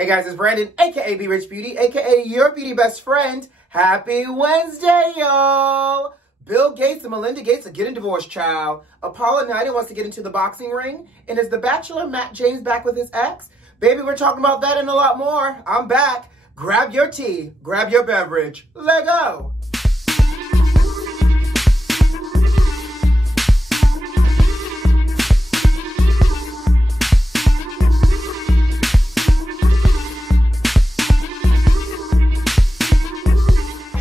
Hey guys, it's Brandon, aka B.Rich Beauty, aka your beauty best friend. Happy Wednesday, y'all! Bill Gates and Melinda Gates are getting divorced, child. Apollo 90 wants to get into the boxing ring. And is the Bachelor Matt James back with his ex? Baby, we're talking about that and a lot more. I'm back. Grab your tea, grab your beverage. Let go.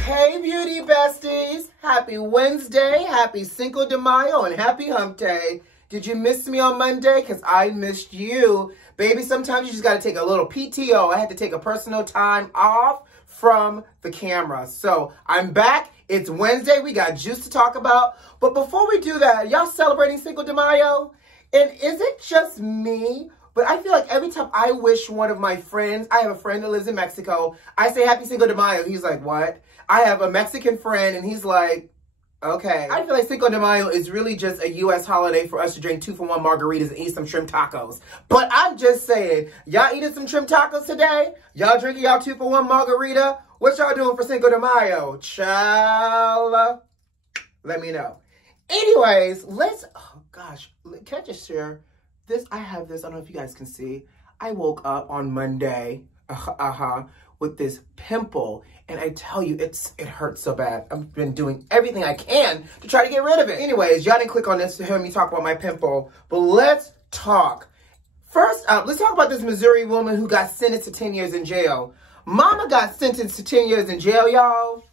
Hey beauty besties, happy Wednesday, happy Cinco de Mayo, and happy hump day. Did you miss me on Monday? Because I missed you. Baby, sometimes you just got to take a little PTO. I had to take a personal time off from the camera. So I'm back. It's Wednesday. We got juice to talk about. But before we do that, y'all celebrating Cinco de Mayo? And is it just me? But I feel like every time I wish one of my friends, I have a friend that lives in Mexico, I say Happy Cinco de Mayo. He's like, what? I have a Mexican friend and he's like, okay. I feel like Cinco de Mayo is really just a U.S. holiday for us to drink 2-for-1 margaritas and eat some shrimp tacos. But I'm just saying, y'all eating some shrimp tacos today? Y'all drinking y'all 2-for-1 margarita? What y'all doing for Cinco de Mayo? Child, let me know. Anyways, oh gosh, can I just share this? I have this, I don't know if you guys can see. I woke up on Monday, with this pimple. And I tell you, it hurts so bad. I've been doing everything I can to try to get rid of it. Anyways, y'all didn't click on this to hear me talk about my pimple, but let's talk. First up, let's talk about this Missouri woman who got sentenced to 10 years in jail. Mama got sentenced to 10 years in jail, y'all.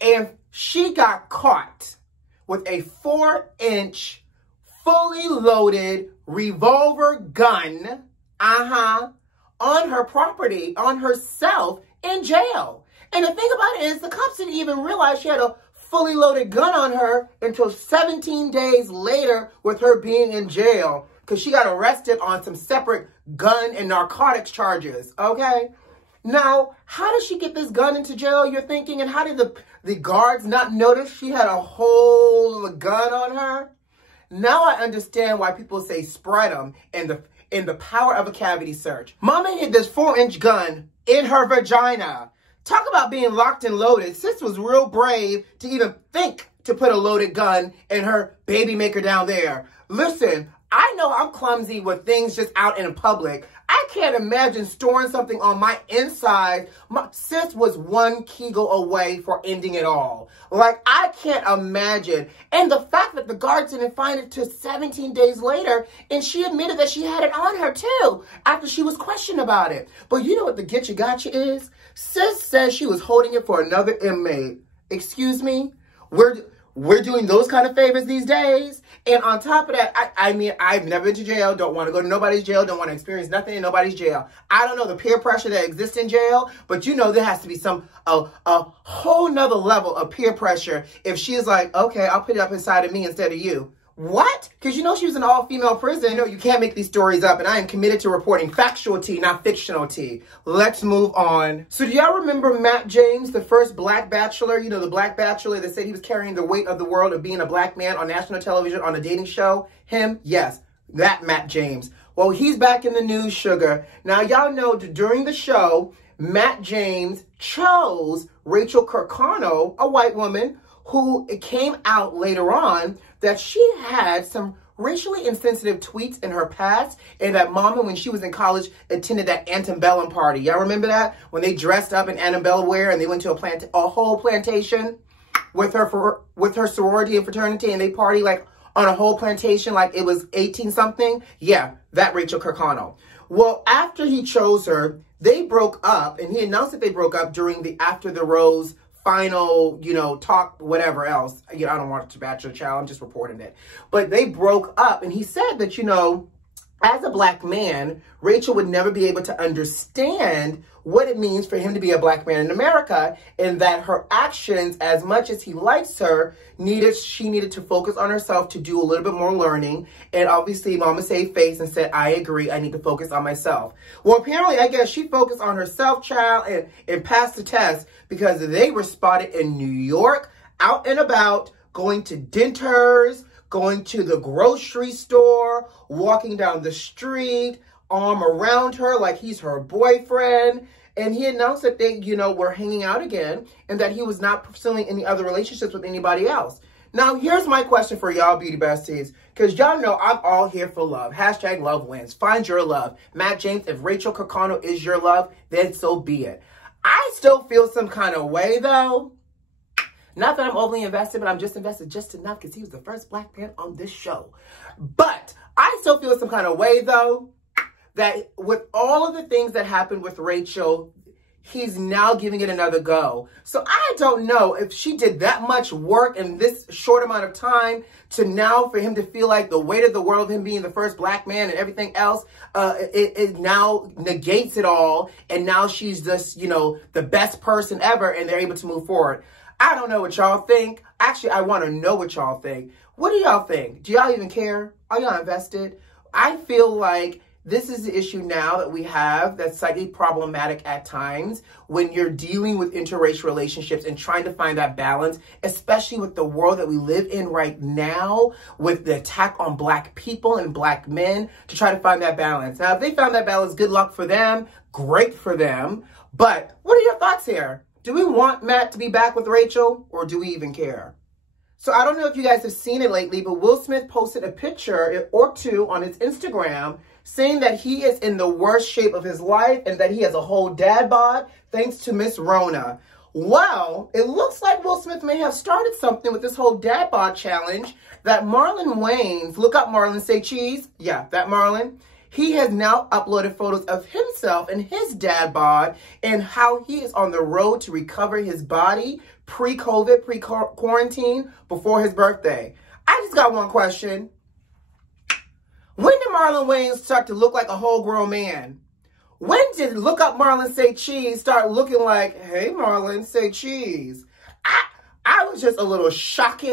And she got caught with a 4-inch, fully loaded revolver gun, on her property, on herself, in jail. And the thing about it is, the cops didn't even realize she had a fully loaded gun on her until 17 days later with her being in jail, because she got arrested on some separate gun and narcotics charges, okay? Now, how did she get this gun into jail, you're thinking? And how did the guards not notice she had a whole gun on her? Now I understand why people say spread them in the power of a cavity search. Mama hid this 4-inch gun in her vagina. Talk about being locked and loaded. Sis was real brave to even think to put a loaded gun in her baby maker down there. Listen, I know I'm clumsy with things just out in public. I can't imagine storing something on my inside. My sis was 1 Kegel away for ending it all. Like, I can't imagine. And the fact that the guards didn't find it till 17 days later, and she admitted that she had it on her too, after she was questioned about it. But you know what the getcha gotcha is? Sis says she was holding it for another inmate. Excuse me? We're doing those kind of favors these days. And on top of that, I mean, I've never been to jail. Don't want to go to nobody's jail. Don't want to experience nothing in nobody's jail. I don't know the peer pressure that exists in jail, but you know there has to be a whole nother level of peer pressure if she is like, okay, I'll put it up inside of me instead of you. What? Because you know she was an all-female prison. You know, you can't make these stories up, and I am committed to reporting factual tea, not fictional tea. Let's move on. So do y'all remember Matt James, the first black bachelor? You know, the black bachelor that said he was carrying the weight of the world of being a black man on national television on a dating show? Him? Yes, that Matt James. Well, he's back in the news, sugar. Now, y'all know during the show, Matt James chose Rachael Kirkconnell, a white woman, who it came out later on that she had some racially insensitive tweets in her past, and that mama, when she was in college, attended that antebellum party. Y'all remember that? When they dressed up in antebellum wear and they went to a whole plantation with her sorority and fraternity, and they party like on a whole plantation like it was 18-something? Yeah, that Rachael Kirkconnell. Well, after he chose her, they broke up, and he announced that they broke up during the After the Rose final, talk, whatever else. I don't watch The Bachelor, child. I'm just reporting it. But they broke up, and he said that, as a black man, Rachael would never be able to understand what it means for him to be a black man in America, and that her actions, as much as he likes her, she needed to focus on herself to do a little bit more learning. And obviously, mama saved face and said, I agree, I need to focus on myself. Well, apparently, I guess she focused on herself, child, and passed the test, because they were spotted in New York, out and about, going to denters, going to the grocery store, walking down the street, arm around her like he's her boyfriend. And he announced that they, you know, were hanging out again and that he was not pursuing any other relationships with anybody else. Now, here's my question for y'all beauty besties, because y'all know I'm all here for love. Hashtag love wins. Find your love. Matt James, if Rachael Kirkconnell is your love, then so be it. I still feel some kind of way, though. Not that I'm overly invested, but I'm just invested just enough because he was the first black man on this show. But I still feel some kind of way, though, that with all of the things that happened with Rachael, he's now giving it another go. So I don't know if she did that much work in this short amount of time to now for him to feel like the weight of the world, him being the first black man and everything else, it now negates it all. And now she's just, you know, the best person ever and they're able to move forward. I don't know what y'all think. Actually, I want to know what y'all think. What do y'all think? Do y'all even care? Are y'all invested? I feel like this is the issue now that we have that's slightly problematic at times when you're dealing with interracial relationships and trying to find that balance, especially with the world that we live in right now with the attack on black people and black men to try to find that balance. Now, if they found that balance, good luck for them. Great for them. But what are your thoughts here? Do we want Matt to be back with Rachael or do we even care? So I don't know if you guys have seen it lately, but Will Smith posted a picture or two on his Instagram saying that he is in the worst shape of his life and that he has a whole dad bod thanks to Miss Rona. Well, it looks like Will Smith may have started something with this whole dad bod challenge that Marlon Wayans, look up Marlon, say cheese. Yeah, that Marlon. He has now uploaded photos of himself and his dad bod and how he is on the road to recover his body pre-COVID, pre-quarantine, before his birthday. I just got one question. When did Marlon Wayans start to look like a whole grown man? When did Look Up Marlon Say Cheese start looking like, hey Marlon, say cheese? I was just a little shocked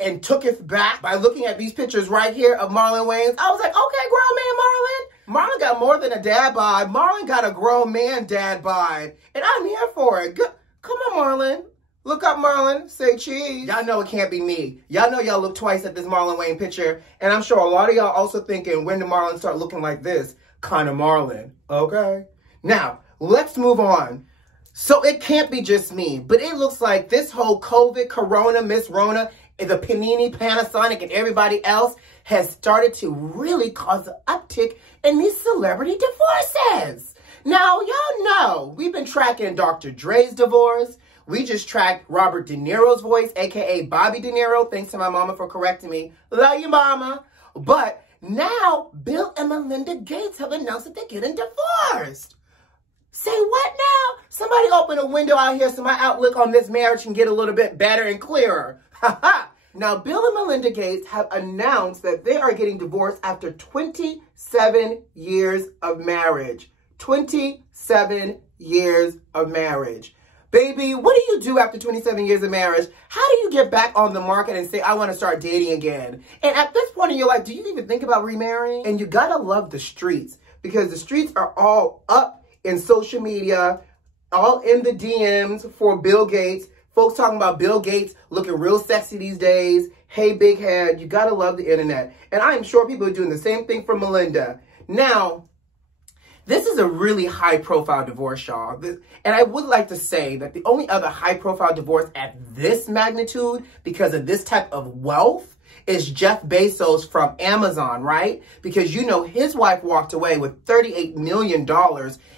and took it back by looking at these pictures right here of Marlon Wayans. I was like, okay, grown man Marlon. Marlon got more than a dad bod. Marlon got a grown man dad bod. And I'm here for it. Come on, Marlon. Look up Marlon, say cheese. Y'all know it can't be me. Y'all know y'all look twice at this Marlon Wayans picture. And I'm sure a lot of y'all also thinking, when did Marlon start looking like this? Kind of Marlon. Okay. Now, let's move on. So it can't be just me, but it looks like this whole COVID, Corona, Miss Rona, the Panini, Panasonic, and everybody else has started to really cause an uptick in these celebrity divorces. Now, y'all know, we've been tracking Dr. Dre's divorce. We just tracked Robert De Niro's voice, a.k.a. Bobby De Niro. Thanks to my mama for correcting me. Love you, mama. But now, Bill and Melinda Gates have announced that they're getting divorced. Say what now? Somebody open a window out here so my outlook on this marriage can get a little bit better and clearer. Now, Bill and Melinda Gates have announced that they are getting divorced after 27 years of marriage. 27 years of marriage. Baby, what do you do after 27 years of marriage? How do you get back on the market and say, I want to start dating again? And at this point in your life, do you even think about remarrying? And you gotta love the streets, because the streets are all up in social media, all in the DMs for Bill Gates. Folks talking about Bill Gates looking real sexy these days. Hey, big head. You gotta love the internet. And I am sure people are doing the same thing for Melinda. Now, this is a really high-profile divorce, y'all. And I would like to say that the only other high-profile divorce at this magnitude, because of this type of wealth, is Jeff Bezos from Amazon, right? Because you know his wife walked away with $38 million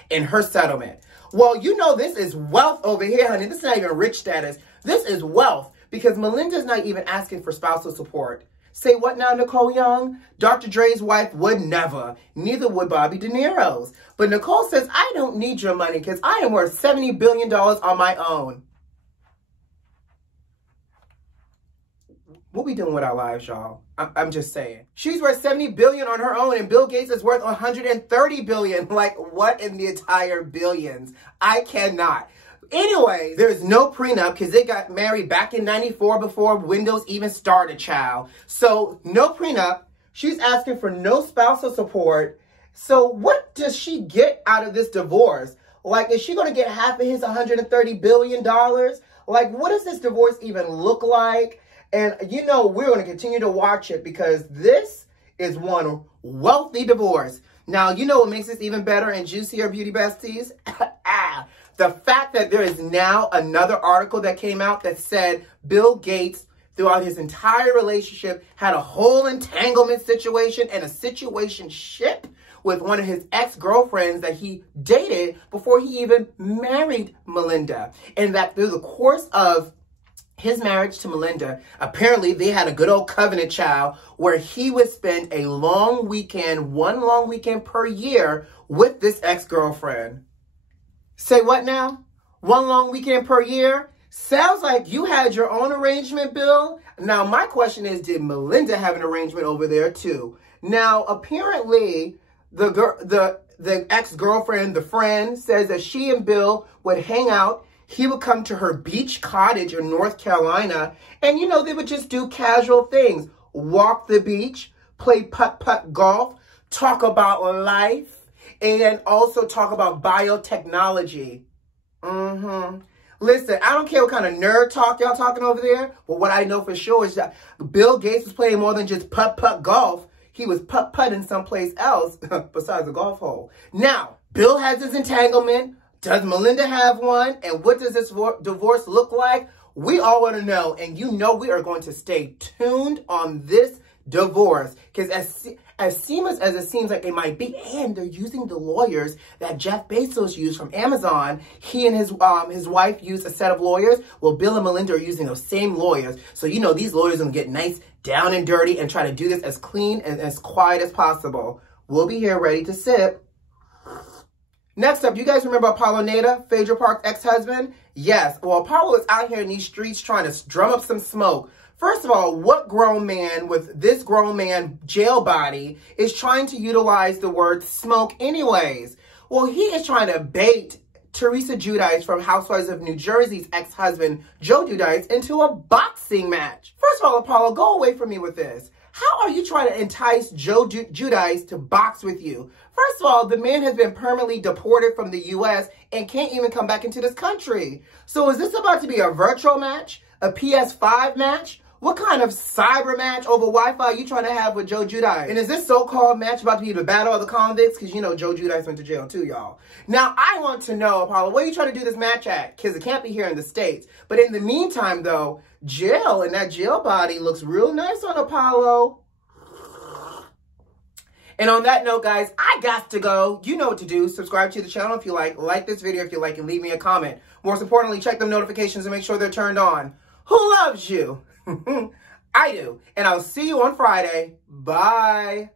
in her settlement. Well, you know this is wealth over here, honey. This is not even rich status. This is wealth, because Melinda's not even asking for spousal support. Say what now, Nicole Young? Dr. Dre's wife would never. Neither would Bobby De Niro's. But Nicole says, I don't need your money because I am worth $70 billion on my own. What we doing with our lives, y'all? I'm just saying. She's worth $70 billion on her own, and Bill Gates is worth $130 billion. Like, what in the entire billions? I cannot. Anyway, there's no prenup because they got married back in '94 before Windows even started, child. So, no prenup. She's asking for no spousal support. So, what does she get out of this divorce? Like, is she going to get half of his $130 billion? Like, what does this divorce even look like? And, you know, we're going to continue to watch it because this is one wealthy divorce. Now, you know what makes this even better and juicier, beauty besties? The fact that there is now another article that came out that said Bill Gates, throughout his entire relationship, had a whole entanglement situation and a situationship with one of his ex-girlfriends that he dated before he even married Melinda. And that through the course of his marriage to Melinda, apparently they had a good old covenant child where he would spend a long weekend, one long weekend per year with this ex-girlfriend. Say what now? One long weekend per year? Sounds like you had your own arrangement, Bill. Now, my question is, did Melinda have an arrangement over there too? Now, apparently, the ex-girlfriend, the friend, says that she and Bill would hang out. He would come to her beach cottage in North Carolina, and, you know, they would just do casual things. Walk the beach, play putt-putt golf, talk about life, and also talk about biotechnology. Listen, I don't care what kind of nerd talk y'all talking over there, but what I know for sure is that Bill Gates was playing more than just putt-putt golf. He was putt-putting someplace else besides the golf hole. Now, Bill has his entanglement. Does Melinda have one? And what does this divorce look like? We all want to know. And you know we are going to stay tuned on this divorce. Because as seamless as it seems like it might be, and they're using the lawyers that Jeff Bezos used from Amazon. He and his wife used a set of lawyers. Well, Bill and Melinda are using those same lawyers. So, you know, these lawyers are going to get nice, down and dirty, and try to do this as clean and as quiet as possible. We'll be here ready to sip. Next up, you guys remember Apollo Nader, Phaedra Park's ex-husband? Yes. Well, Apollo is out here in these streets trying to drum up some smoke. First of all, what grown man with this grown man jail body is trying to utilize the word smoke anyways? Well, he is trying to bait Teresa Giudice from Housewives of New Jersey's ex-husband, Joe Giudice, into a boxing match. First of all, Apollo, go away from me with this. How are you trying to entice Joe Giudice to box with you? First of all, the man has been permanently deported from the U.S. and can't even come back into this country. So is this about to be a virtual match? A PS5 match? What kind of cyber match over Wi-Fi are you trying to have with Joe Giudice? And is this so-called match about to be the battle of the convicts? Because you know Joe Giudice went to jail too, y'all. Now, I want to know, Apollo, where are you trying to do this match at? Because it can't be here in the States. But in the meantime, though, jail and that jail body looks real nice on Apollo. And on that note, guys, I got to go. You know what to do. Subscribe to the channel if you like this video if you like, and leave me a comment. Most importantly, check the notifications and make sure they're turned on. Who loves you? I do. And I'll see you on Friday. Bye.